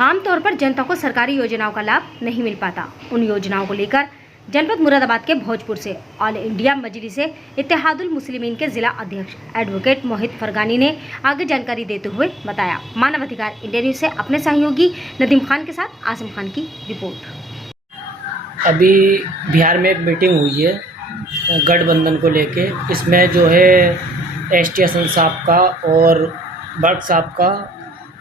आमतौर पर जनता को सरकारी योजनाओं का लाभ नहीं मिल पाता। उन योजनाओं को लेकर जनपद मुरादाबाद के भोजपुर से ऑल इंडिया मजलिस इत्तेहादुल मुस्लिमीन के जिला अध्यक्ष एडवोकेट मोहित फरगानी ने आगे जानकारी देते हुए बताया। मानव अधिकार इंडिया न्यूज से अपने सहयोगी नदीम खान के साथ आसिम खान की रिपोर्ट। अभी बिहार में एक मीटिंग हुई है गठबंधन को लेके। इसमें जो है एसटी हसन साहब का और बर्ग साहब का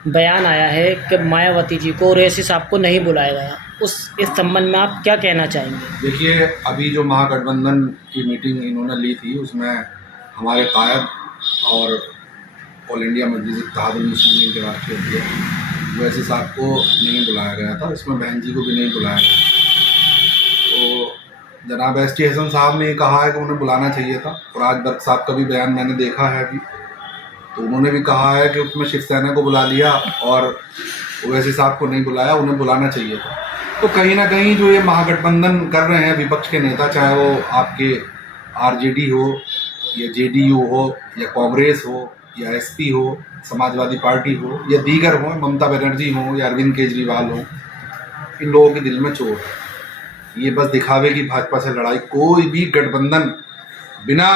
बयान आया है कि मायावती जी को और ओवैसी साहब को नहीं बुलाया गया। इस संबंध में आप क्या कहना चाहेंगे? देखिए, अभी जो महागठबंधन की मीटिंग इन्होंने ली थी उसमें हमारे कायद और ऑल इंडिया मजलिस इत्तेहादुल मुस्लिमीन के राष्ट्रीय अध्यक्ष ओवैसी साहब को नहीं बुलाया गया था। इसमें बहन जी को भी नहीं बुलाया गया। तो जनाब एसटी हसन साहब ने कहा है कि उन्हें बुलाना चाहिए था, और आज बर्ग साहब का भी बयान मैंने देखा है अभी, तो उन्होंने भी कहा है कि उसमें शिवसेना को बुला लिया और ओवैसी साहब को नहीं बुलाया, उन्हें बुलाना चाहिए था। तो कहीं ना कहीं जो ये महागठबंधन कर रहे हैं विपक्ष के नेता, चाहे वो आपके आरजेडी हो या जेडीयू हो या कांग्रेस हो या एसपी हो, समाजवादी पार्टी हो या दीगर हो, ममता बनर्जी हो या अरविंद केजरीवाल हो, इन लोगों के दिल में चोट है। ये बस दिखावे की भाजपा से लड़ाई, कोई भी गठबंधन बिना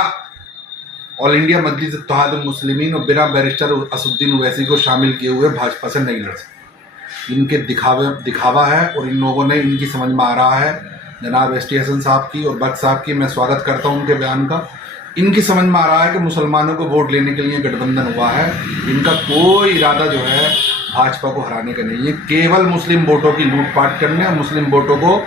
ऑल इंडिया मजलिस इत्तेहादुल मुस्लिमीन और बिना बैरिस्टर असदुद्दीन ओवैसी को शामिल किए हुए भाजपा से नहीं लड़ सकते। इनके दिखावा है, और इन लोगों ने, इनकी समझ में आ रहा है जनाब एसटी हसन साहब की और बर्ग साहब की, मैं स्वागत करता हूं उनके बयान का। इनकी समझ में आ रहा है कि मुसलमानों को वोट लेने के लिए गठबंधन हुआ है। इनका कोई इरादा जो है भाजपा को हराने का नहीं है, केवल मुस्लिम वोटों की लूटपाट करने और मुस्लिम वोटों को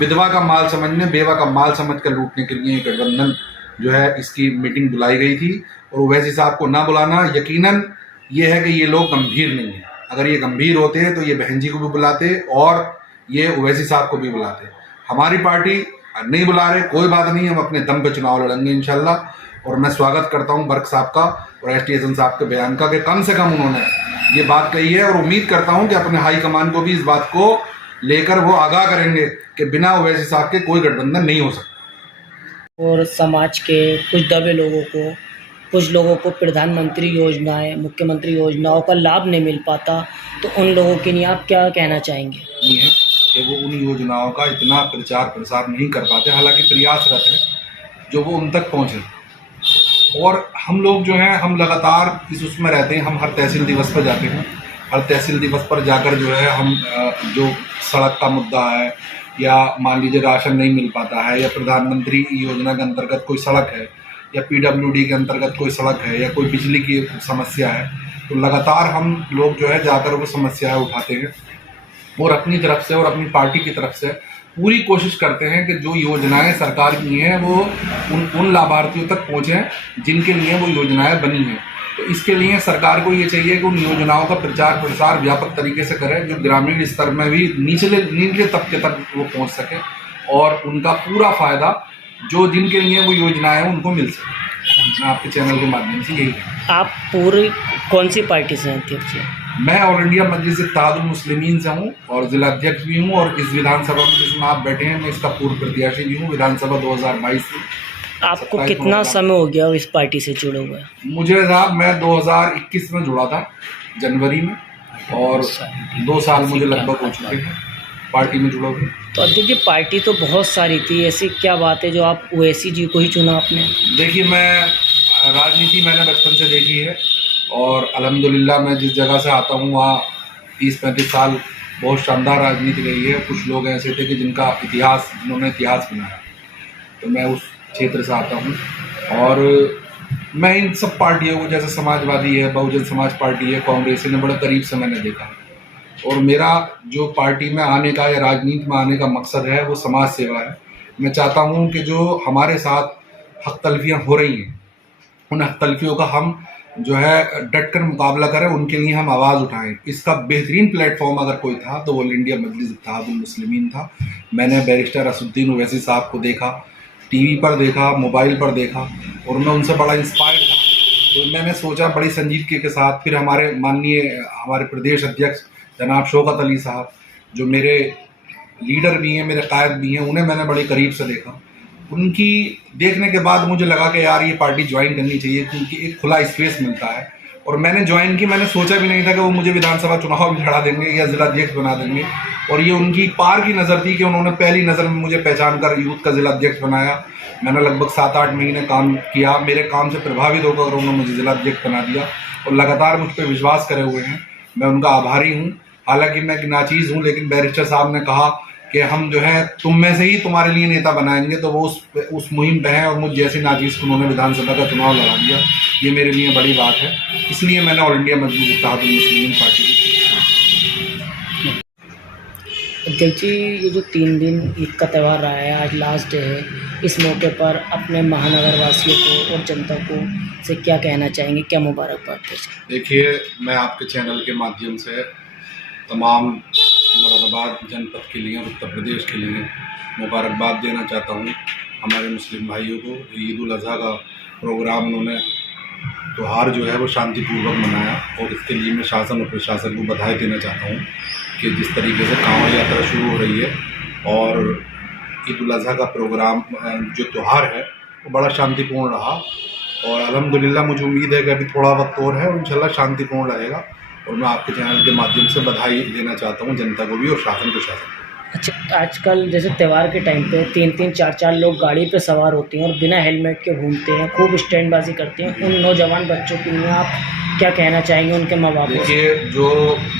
विधवा का माल समझने, बेवा का माल समझ कर लूटने के लिए गठबंधन जो है इसकी मीटिंग बुलाई गई थी। और ओवैसी साहब को ना बुलाना यकीनन ये है कि ये लोग गंभीर नहीं हैं। अगर ये गंभीर होते तो ये बहन जी को भी बुलाते और ये ओवैसी साहब को भी बुलाते। हमारी पार्टी नहीं बुला रहे, कोई बात नहीं, हम अपने दम पे चुनाव लड़ेंगे इंशाल्लाह। और मैं स्वागत करता हूं बर्ग साहब का और एसटी हसन साहब के बयान का कि कम से कम उन्होंने ये बात कही है, और उम्मीद करता हूं कि अपने हाईकमान को भी इस बात को लेकर वो आगाह करेंगे कि बिना ओवैसी साहब के कोई गठबंधन नहीं हो सकता। और समाज के कुछ लोगों को प्रधानमंत्री योजनाएं, मुख्यमंत्री योजनाओं का लाभ नहीं मिल पाता, तो उन लोगों के लिए आप क्या कहना चाहेंगे? नहीं है कि वो उन योजनाओं का इतना प्रचार प्रसार नहीं कर पाते, हालांकि प्रयासरत है जो वो उन तक पहुँचे। और हम लोग जो हैं, हम लगातार इस उसमें रहते हैं। हम हर तहसील दिवस पर जाते हैं। हर तहसील दिवस पर जाकर जो है हम जो सड़क का मुद्दा है, या मान लीजिए राशन नहीं मिल पाता है, या प्रधानमंत्री योजना के अंतर्गत कोई सड़क है, या पीडब्ल्यूडी के अंतर्गत कोई सड़क है, या कोई बिजली की समस्या है, तो लगातार हम लोग जो है जाकर वो समस्याएं उठाते हैं और अपनी तरफ से और अपनी पार्टी की तरफ से पूरी कोशिश करते हैं कि जो योजनाएं सरकार की हैं वो उन लाभार्थियों तक पहुँचें जिनके लिए वो योजनाएं बनी हैं। तो इसके लिए सरकार को ये चाहिए कि उन योजनाओं का प्रचार प्रसार व्यापक तरीके से करें, जो ग्रामीण स्तर में भी निचले तबके तक वो पहुंच सके और उनका पूरा फ़ायदा जो जिनके लिए वो योजनाएं हैं उनको मिल सके। मैं आपके चैनल के माध्यम से यही कहूँ। आप पूरी कौन सी पार्टी से हैं अध्यक्ष? मैं ऑल इंडिया मजलिस इत्तेहादुल मुस्लिमीन से हूँ और जिला अध्यक्ष भी हूँ, और इस विधानसभा में जिसमें आप बैठे हैं मैं इसका पूर्व प्रत्याशी भी हूँ विधानसभा 2022 से। आपको कितना समय हो गया इस पार्टी से जुड़े हुए? मुझे साहब, मैं 2021 में जुड़ा था जनवरी में, और 2 साल मुझे लगभग हो चुके हैं पार्टी में जुड़ा हुए। तो अध्यक्ष जी, पार्टी तो बहुत सारी थी, ऐसी क्या बात है जो आप ओवैसी जी को ही चुना आपने? देखिए, मैं राजनीति मैंने बचपन से देखी है, और अल्हम्दुलिल्लाह मैं जिस जगह से आता हूँ वहाँ 30-35 साल बहुत शानदार राजनीति रही है। कुछ लोग ऐसे थे कि जिन्होंने इतिहास बनाया, तो मैं उस क्षेत्र से आता हूँ। और मैं इन सब पार्टियों को, जैसे समाजवादी है, बहुजन समाज पार्टी है, कांग्रेस ने बड़े करीब से मैंने देखा। और मेरा जो पार्टी में आने का या राजनीति में आने का मकसद है वो समाज सेवा है। मैं चाहता हूँ कि जो हमारे साथ हक तलफियाँ हो रही हैं, उन हक तलफियों का हम जो है डट कर मुकाबला करें, उनके लिए हम आवाज़ उठाएं। इसका बेहतरीन प्लेटफॉर्म अगर कोई था तो ऑल इंडिया मजलिस इत्तेहादुल मुस्लिमीन था। मैंने बैरिस्टर असदुद्दीन ओवैसी साहब को देखा, टीवी पर देखा, मोबाइल पर देखा, और मैं उनसे बड़ा इंस्पायर्ड था। तो मैंने सोचा बड़ी संजीदगी के साथ, फिर हमारे प्रदेश अध्यक्ष जनाब शौकत अली साहब, जो मेरे लीडर भी हैं, मेरे कायद भी हैं, उन्हें मैंने बड़े करीब से देखा। उनकी देखने के बाद मुझे लगा कि यार ये पार्टी ज्वाइन करनी चाहिए, क्योंकि एक खुला स्पेस मिलता है और मैंने ज्वाइन की, मैंने सोचा भी नहीं था कि वो मुझे विधानसभा चुनाव भी लड़ा देंगे या जिलाध्यक्ष बना देंगे। और ये उनकी पार की नज़र थी कि उन्होंने पहली नज़र में मुझे पहचान कर यूथ का जिलाध्यक्ष बनाया। मैंने लगभग 7-8 महीने काम किया, मेरे काम से प्रभावित होकर उन्होंने मुझे जिलाध्यक्ष बना दिया और लगातार मुझ पर विश्वास करे हुए हैं। मैं उनका आभारी हूँ। हालांकि मैं एक नाचीज़ हूँ, लेकिन बैरिस्टर साहब ने कहा कि हम जो है तुम में से ही तुम्हारे लिए नेता बनाएंगे, तो वो उस मुहिम पे हैं और मुझ जैसी नाचीज़ को उन्होंने विधानसभा का चुनाव लड़ा दिया। ये मेरे लिए बड़ी बात है, इसलिए मैंने ऑल इंडिया मजलिस इत्तेहादुल मुस्लिमीन पार्टी की। अध्यक्ष जी, ये जो 3 दिन ईद का त्यौहार रहा है, आज लास्ट डे है, इस मौके पर अपने महानगर वासियों को और जनता को से क्या कहना चाहेंगे, क्या मुबारकबाद दें? देखिए, मैं आपके चैनल के माध्यम से तमाम मुरादाबाद जनपद के लिए और उत्तर प्रदेश के लिए मुबारकबाद देना चाहता हूँ। हमारे मुस्लिम भाइयों को ईद उल अज़हा का प्रोग्राम उन्होंने त्यौहार जो है वो शांतिपूर्वक मनाया और इसके लिए मैं शासन और प्रशासन को बधाई देना चाहता हूँ कि जिस तरीके से कांवड़ यात्रा शुरू हो रही है और ईद उल अज़हा का प्रोग्राम जो त्यौहार है वो बड़ा शांतिपूर्ण रहा। और अल्हम्दुलिल्लाह मुझे उम्मीद है कि अभी थोड़ा वक्त और है और इंशाल्लाह शांतिपूर्ण रहेगा। और मैं आपके चैनल के माध्यम से बधाई देना चाहता हूँ जनता को भी और शासन प्रशासन को। अच्छा, आजकल जैसे त्यौहार के टाइम पे 3-3, 4-4 लोग गाड़ी पे सवार होते हैं और बिना हेलमेट के घूमते हैं, खूब स्टैंडबाजी करते हैं। उन नौजवान बच्चों के लिए आप क्या कहना चाहेंगे, उनके माँ बाप? देखिए, जो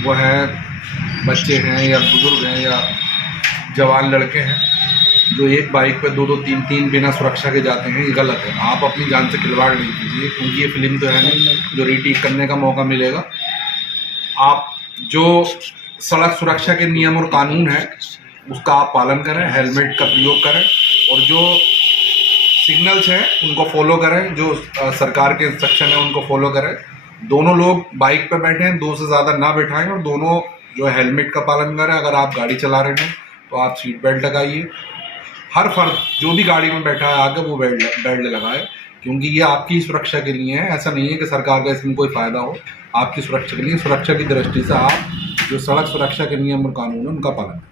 वो हैं बच्चे हैं या बुज़ुर्ग हैं या जवान लड़के हैं जो एक बाइक पे 2-2, 3-3 बिना सुरक्षा के जाते हैं, ये गलत है। आप अपनी जान से खिलवाड़ नहीं कीजिए, क्योंकि ये फिल्म तो है नहीं जो रीटेक करने का मौका मिलेगा। आप जो सड़क सुरक्षा के नियम और कानून है उसका आप पालन करें, हेलमेट का प्रयोग करें और जो सिग्नल्स हैं उनको फॉलो करें, जो सरकार के इंस्ट्रक्शन है उनको फॉलो करें। दोनों लोग बाइक पे बैठे हैं, 2 से ज़्यादा ना बैठाएं और दोनों जो हेलमेट का पालन करें। अगर आप गाड़ी चला रहे हैं तो आप सीट बेल्ट लगाइए। हर फर्द जो भी गाड़ी में बैठा है आगे वो बेल्ट लगाए, क्योंकि ये आपकी सुरक्षा के लिए है। ऐसा नहीं है कि सरकार का इसमें कोई फ़ायदा हो, आपकी सुरक्षा के लिए, सुरक्षा की दृष्टि से आप जो सड़क सुरक्षा के नियम और कानून है उनका पालन करें।